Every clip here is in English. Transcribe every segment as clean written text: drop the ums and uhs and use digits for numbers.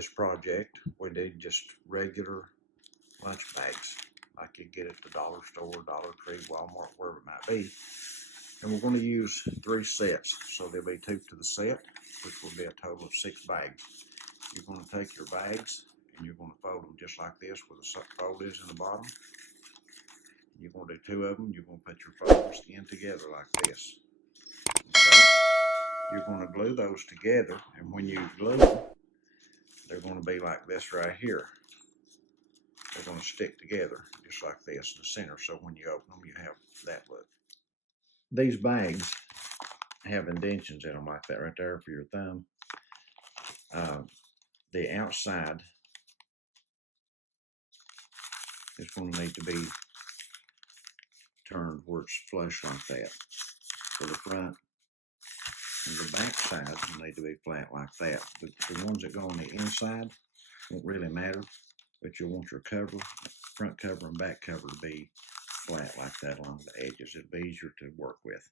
this project, we need just regular lunch bags, like you get at the dollar store, Dollar Tree, Walmart, wherever it might be. And we're going to use 3 sets, so there'll be 2 to the set, which will be a total of 6 bags. You're going to take your bags and you're going to fold them just like this, where the fold is in the bottom. You're going to do 2 of them. You're going to put your folds in together like this. Okay? You're going to glue those together, and when you glue them, they're going to be like this right here. They're going to stick together just like this in the center, so when you open them, you have that look. These bags have indentions in them like that right there for your thumb. The outside is going to need to be turned where it's flush like that for the front, and the back side will need to be flat like that. The ones that go on the inside won't really matter, but you'll want your cover, front cover and back cover, to be flat like that along the edges. It'll be easier to work with.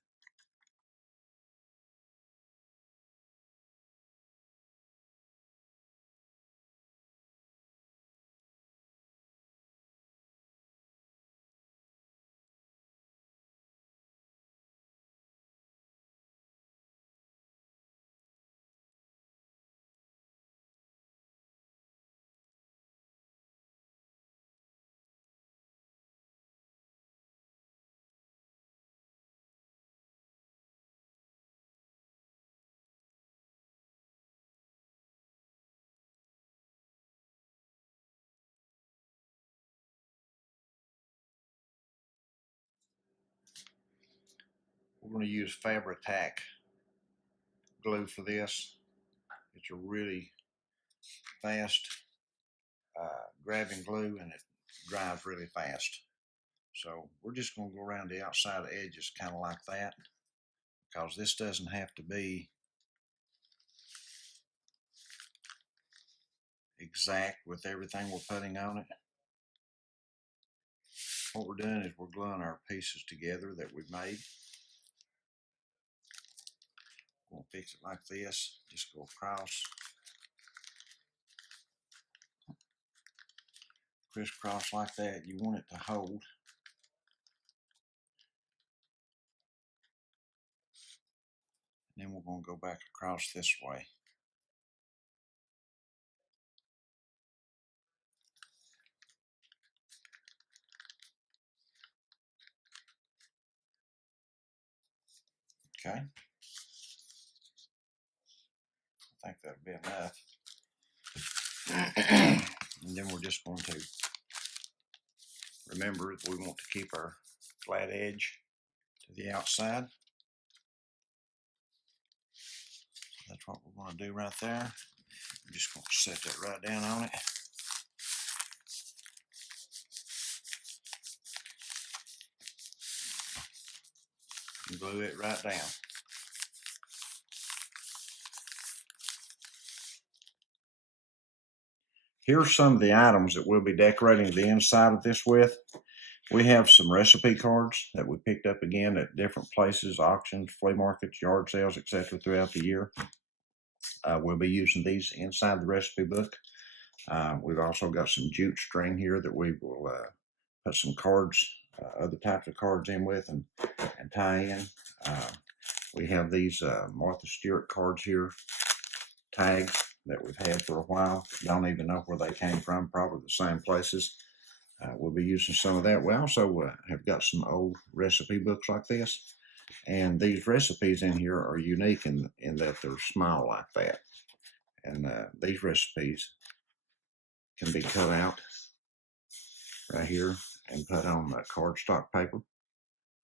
We're going to use Fabri-Tac glue for this. It's a really fast grabbing glue, and it dries really fast. So we're just going to go around the outside edges kind of like that, because this doesn't have to be exact with everything we're putting on it. What we're doing is we're gluing our pieces together that we've made. We'll fix it like this, just go across, crisscross like that. You want it to hold. And then we're going to go back across this way. Okay. I think that'll be enough. And then we're just going to remember that we want to keep our flat edge to the outside. That's what we're going to do right there. I'm just going to set that right down on it. And glue it right down. Here's some of the items that we'll be decorating the inside of this with. We have some recipe cards that we picked up again at different places, auctions, flea markets, yard sales, etc. throughout the year. We'll be using these inside the recipe book. We've also got some jute string here that we will put some cards, other types of cards in with, and tie in. We have these Martha Stewart cards here, tags that we've had for a while. Don't even know where they came from, probably the same places. We'll be using some of that. We also have got some old recipe books like this, and these recipes in here are unique in that they're small like that. And these recipes can be cut out right here and put on cardstock paper,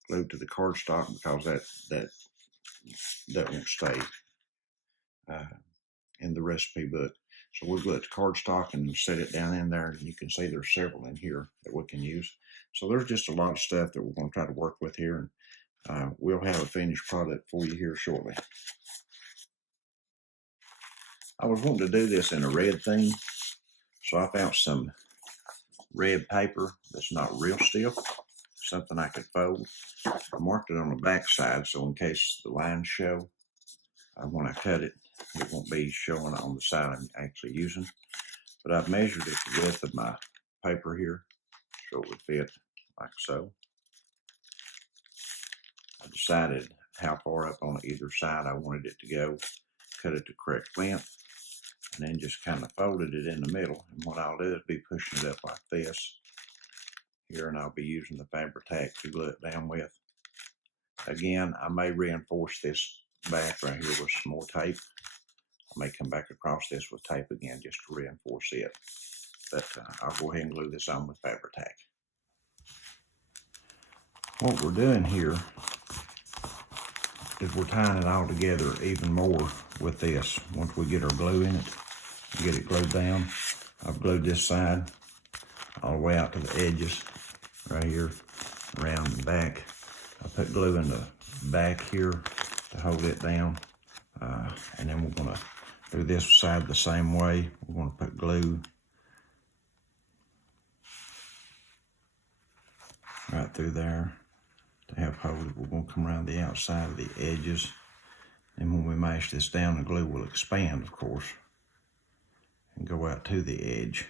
glued to the cardstock, because that won't stay in the recipe book. So we'll glue it to cardstock and set it down in there. And you can see there's several in here that we can use. So there's just a lot of stuff that we're going to try to work with here, and we'll have a finished product for you here shortly. I was wanting to do this in a red theme, so I found some red paper that's not real stiff, something I could fold. I marked it on the back side, so in case the lines show, when I cut it, it won't be showing on the side I'm actually using. But I've measured it the width of my paper here, so it would fit like so. I decided how far up on either side I wanted it to go, cut it to correct length, and then just kind of folded it in the middle. And what I'll do is be pushing it up like this here, and I'll be using the Fabri-Tac to glue it down with. Again, I may reinforce this back right here with some more tape. I may come back across this with tape again just to reinforce it. But I'll go ahead and glue this on with Fabri-Tac. What we're doing here is we're tying it all together even more with this. Once we get our glue in it, get it glued down. I've glued this side all the way out to the edges right here, around the back. I put glue in the back here to hold it down. And then we're gonna do this side the same way. We're gonna put glue right through there to help hold it. We're gonna come around the outside of the edges. And when we mash this down, the glue will expand, of course, and go out to the edge.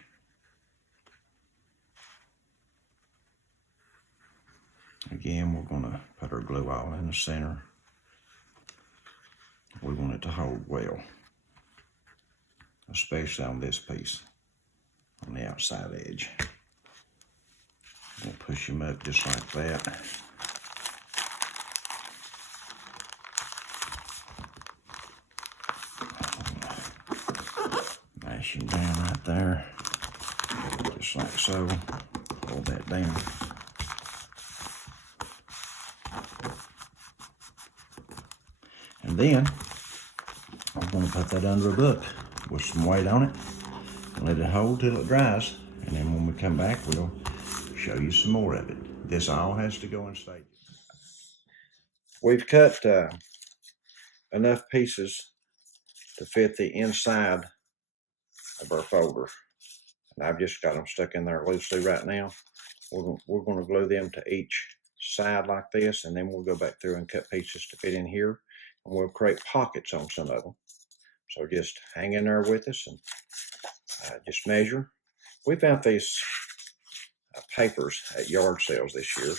Again, we're gonna put our glue all in the center. We want it to hold well, especially on this piece, on the outside edge. We'll push them up just like that. Mash them down right there, just like so. Hold that down. And then I'm going to put that under a book with some weight on it and let it hold till it dries. And then when we come back, we'll show you some more of it. This all has to go in stages. We've cut enough pieces to fit the inside of our folder. And I've just got them stuck in there loosely right now. We're going to glue them to each side like this, and then we'll go back through and cut pieces to fit in here. And we'll create pockets on some of them. So just hang in there with us and just measure. We found these papers at yard sales this year,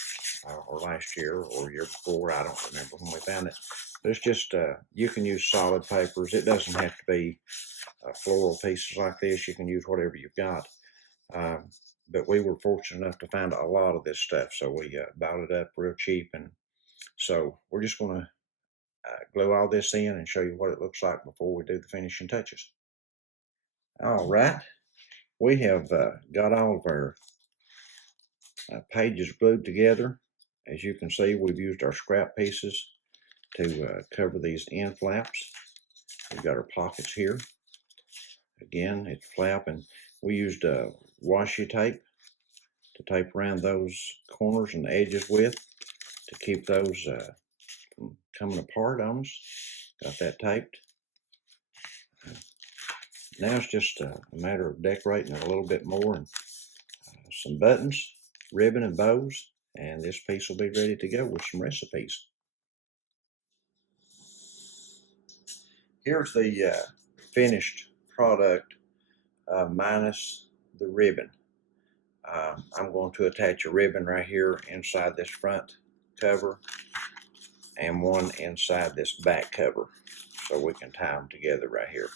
or last year, or year before. I don't remember when we found it. But it's just, you can use solid papers. It doesn't have to be floral pieces like this. You can use whatever you've got. But we were fortunate enough to find a lot of this stuff. So we bought it up real cheap. And so we're just going to glue all this in and show you what it looks like before we do the finishing touches. All right, we have got all of our pages glued together. As you can see, we've used our scrap pieces to cover these end flaps. We've got our pockets here. Again, it's flap, and we used washi tape to tape around those corners and edges with to keep those from coming apart on us. Got that taped. Now it's just a matter of decorating it a little bit more, and some buttons, ribbon, and bows, and this piece will be ready to go with some recipes. Here's the finished product minus the ribbon. I'm going to attach a ribbon right here inside this front cover and one inside this back cover, so we can tie them together right here.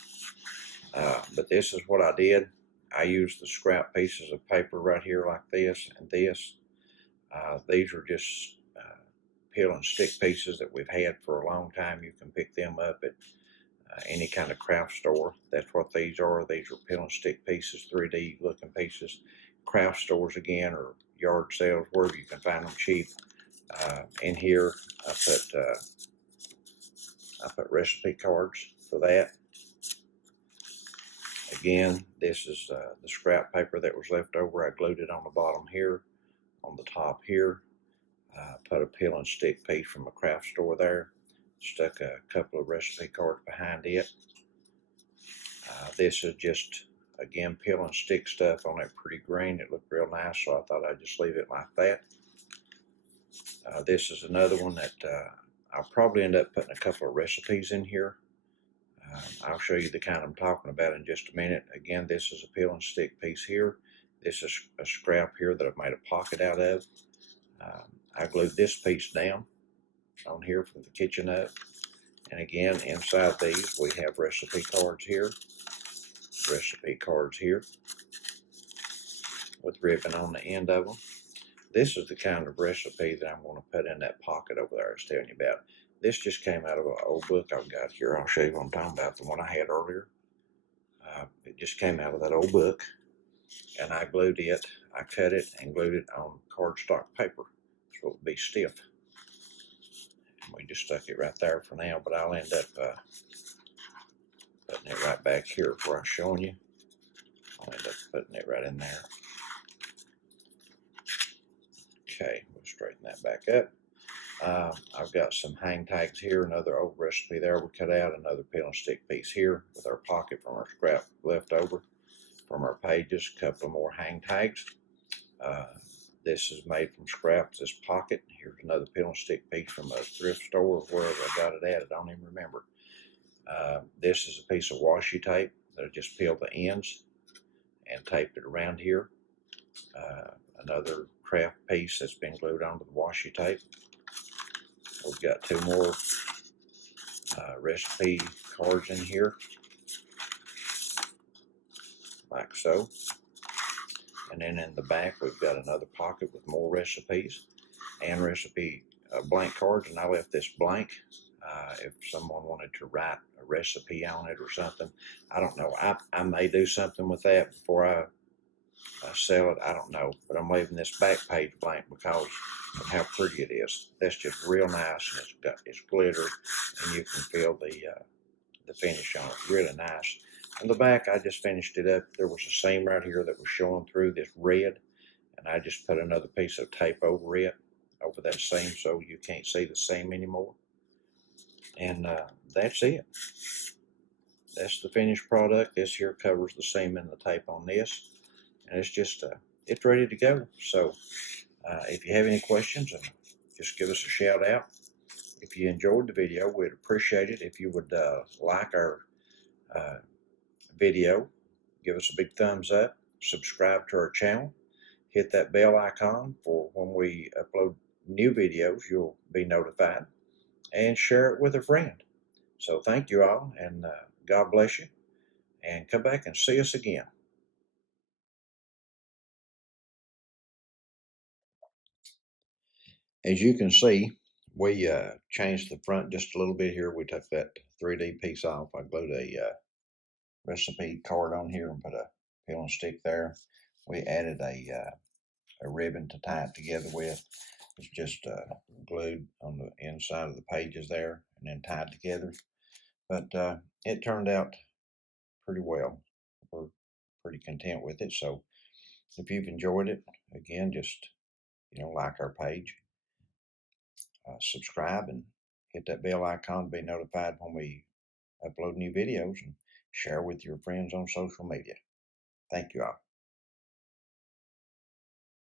But this is what I did. I used the scrap pieces of paper right here like this and this. These are just peel and stick pieces that we've had for a long time. You can pick them up at any kind of craft store. That's what these are. These are peel and stick pieces, 3D looking pieces. Craft stores again, or yard sales, wherever you can find them cheap. In here, I put recipe cards for that. Again, this is the scrap paper that was left over. I glued it on the bottom here, on the top here. Put a peel and stick piece from a craft store there. Stuck a couple of recipe cards behind it. This is just, again, peel and stick stuff on that pretty green. It looked real nice, so I thought I'd just leave it like that. This is another one that I'll probably end up putting a couple of recipes in here. I'll show you the kind I'm talking about in just a minute. Again, this is a peel and stick piece here. This is a scrap here that I've made a pocket out of. I glued this piece down on here from the kitchen up. And again, inside these, we have recipe cards here, with ribbon on the end of them. This is the kind of recipe that I'm going to put in that pocket over there I was telling you about. This just came out of an old book I've got here. I'll show you what I'm talking about, the one I had earlier. It just came out of that old book, and I glued it. I cut it and glued it on cardstock paper so it would be stiff. And we just stuck it right there for now, but I'll end up putting it right back here where I'm showing you. I'll end up putting it right in there. Okay, we'll straighten that back up. I've got some hang tags here, another old recipe there we cut out, another peel and stick piece here with our pocket from our scrap left over from our pages, a couple of more hang tags. This is made from scraps, this pocket. Here's another peel and stick piece from a thrift store or wherever I got it at, I don't even remember. This is a piece of washi tape that I just peeled the ends and taped it around here. Another craft piece that's been glued onto the washi tape. We've got two more recipe cards in here, like so. And then in the back, we've got another pocket with more recipes and recipe blank cards. And I left this blank if someone wanted to write a recipe on it or something. I don't know. I may do something with that before I sell it. I don't know. But I'm leaving this back page blank because of how pretty it is. That's just real nice, and it's glitter, and you can feel the finish on it. Really nice. On the back, I just finished it up. There was a seam right here that was showing through this red, and I just put another piece of tape over it, over that seam, so you can't see the seam anymore. And that's it. That's the finished product. This here covers the seam and the tape on this, and it's just it's ready to go. So if you have any questions, just give us a shout out. If you enjoyed the video, we'd appreciate it if you would like our video, give us a big thumbs up, subscribe to our channel, hit that bell icon for when we upload new videos, you'll be notified, and share it with a friend. So thank you all, and God bless you, and come back and see us again. As you can see, we changed the front just a little bit here. We took that 3D piece off. I glued a recipe card on here and put a peel and stick there. We added a ribbon to tie it together with. It's just glued on the inside of the pages there and then tied together. But it turned out pretty well. We're pretty content with it. So if you've enjoyed it, again, just like our page, subscribe, and hit that bell icon to be notified when we upload new videos, and share with your friends on social media. Thank you all.